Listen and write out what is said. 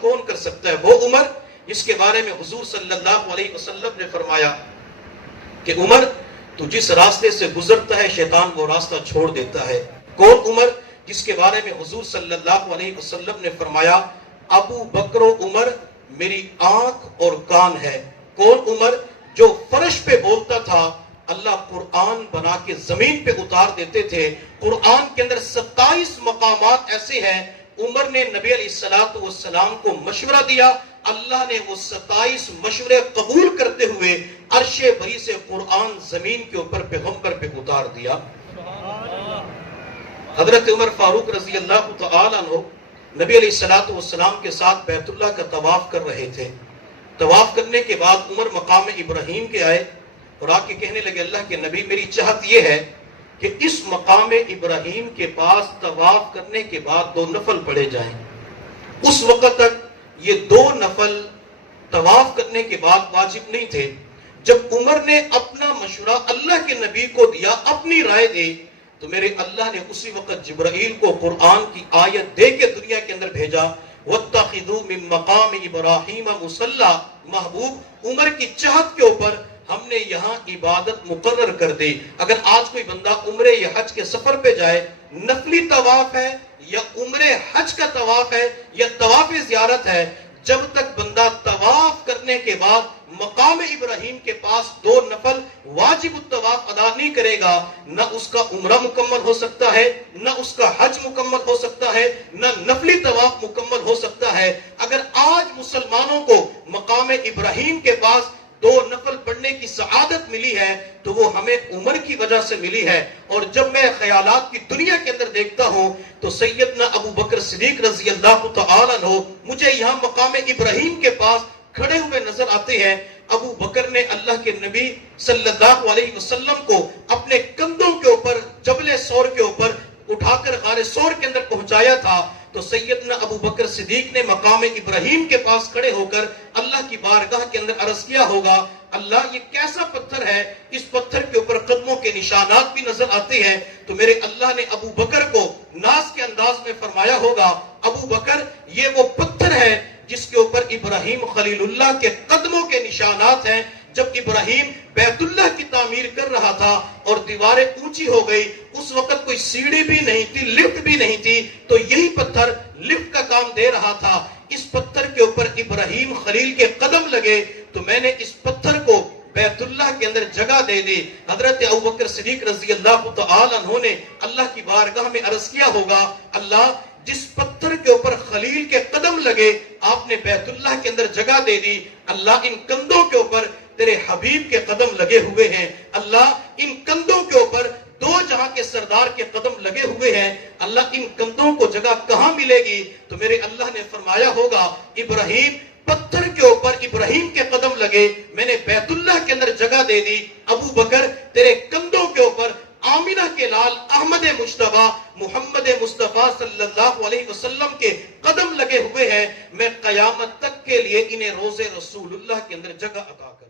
کون کر سکتا ہے؟ وہ عمر جس کے بارے میں حضور صلی اللہ علیہ وسلم نے فرمایا کہ عمر تو جس راستے سے گزرتا ہے شیطان وہ راستہ چھوڑ دیتا ہے۔ کون عمر؟ جس کے بارے میں حضور صلی اللہ علیہ وسلم نے فرمایا ابو بکر و عمر میری آنکھ اور کان ہے۔ کون عمر؟ جو فرش پہ بولتا تھا اللہ قرآن بنا کے زمین پہ اتار دیتے تھے۔ قرآن کے اندر 27 مقامات ایسے ہیں عمر نے نبی علیہ السلام کو مشورہ دیا، اللہ نے وہ 27 مشورے قبول کرتے ہوئے عرش بری سے قرآن زمین کے اوپر پیغمبر پہ اتار دیا۔ حضرت عمر فاروق رضی اللہ تعالیٰ عنہ نبی علیہ السلام کے ساتھ بیت اللہ کا طواف کر رہے تھے۔ طواف کرنے کے بعد عمر مقام ابراہیم کے آئے اور آ کے کہنے لگے اللہ کے نبی میری چاہت یہ ہے کہ اس مقام ابراہیم کے پاس طواف کرنے کے بعد 2 نفل پڑھے جائیں۔ اس وقت تک یہ 2 نفل طواف کرنے کے بعد واجب نہیں تھے۔ جب عمر نے اپنا مشورہ اللہ کے نبی کو دیا، اپنی رائے دی، تو میرے اللہ نے اسی وقت جبرائیل کو قرآن کی آیت دے کے دنیا کے اندر بھیجا وَاتَّخِذُوا مِن مَّقَامِ إِبْرَاهِيمَ مُصَلَّى۔ محبوب عمر کی چاہت کے اوپر ہم نے یہاں عبادت مقرر کر دی۔ اگر آج کوئی بندہ عمرے یا حج کے سفر پہ جائے، نفلی طواف ہے یا عمرے حج کا طواف ہے یا طواف زیارت ہے، جب تک بندہ طواف کرنے کے بعد مقام ابراہیم کے پاس 2 نفل واجب الطواف ادا نہیں کرے گا، نہ اس کا عمرہ مکمل ہو سکتا ہے، نہ اس کا حج مکمل ہو سکتا ہے، نہ نفلی طواف مکمل ہو سکتا ہے۔ اگر آج مسلمانوں کو مقام ابراہیم کے پاس 2 نفل پڑھنے کی سعادت ملی ہے تو وہ ہمیں عمر کی وجہ سے ملی ہے۔ اور جب میں خیالات کی دنیا کے اندر دیکھتا ہوں تو سیدنا ابو بکر صدیق رضی اللہ تعالیٰ عنہ مجھے یہاں مقام ابراہیم کے پاس کھڑے ہوئے نظر آتے ہیں۔ ابو بکر نے اللہ کے نبی صلی اللہ علیہ وسلم کو اپنے کندھوں کے اوپر جبل سور کے اوپر اٹھا کر غار سور کے اندر پہنچایا تھا، تو سیدنا ابو بکر صدیق نے مقام ابراہیم کے پاس کھڑے ہو کر اللہ کی بارگاہ کے اندر عرض کیا ہوگا اللہ یہ کیسا پتھر ہے، اس پتھر کے اوپر قدموں کے نشانات بھی نظر آتے ہیں۔ تو میرے اللہ نے ابو بکر کو ناز کے انداز میں فرمایا ہوگا ابو بکر یہ وہ پتھر ہے جس کے اوپر ابراہیم خلیل اللہ کے قدموں کے نشانات ہیں۔ جب ابراہیم بیت اللہ کی تعمیر کر رہا تھا اور دیواریں اونچی ہو گئی، اس وقت کوئی سیڑھی بھی نہیں تھی، لفٹ بھی نہیں تھی، تو یہی پتھر لفٹ کا کام دے رہا تھا۔ اس پتھر کے اوپر ابراہیم خلیل کے قدم لگے تو میں نے اس پتھر کو بیت اللہ کے اندر جگہ دے دی۔ حضرت ابوبکر صدیق رضی اللہ تعالیٰ عنہ نے اللہ کی بارگاہ میں عرض کیا ہوگا اللہ جس پتھر کے اوپر خلیل کے قدم لگے آپ نے بیت اللہ کے اندر جگہ دے دی، اللہ ان کندھوں کے اوپر تیرے حبیب کے قدم لگے ہوئے ہیں، اللہ ان کندھوں کے اوپر 2 جہاں کے سردار کے قدم لگے ہوئے ہیں، اللہ ان کندھوں کو جگہ کہاں ملے گی؟ تو میرے اللہ نے فرمایا ہوگا ابراہیم پتھر کے اوپر ابراہیم کے قدم لگے، میں نے بیت اللہ کے اندر جگہ دے دی، ابو بکر تیرے کندھوں کے اوپر آمینہ کے لال احمد مجتبیٰ محمد مصطفیٰ صلی اللہ علیہ وسلم کے قدم لگے ہوئے ہیں، میں قیامت تک کے لیے انہیں روزے رسول اللہ کے اندر جگہ عطا کر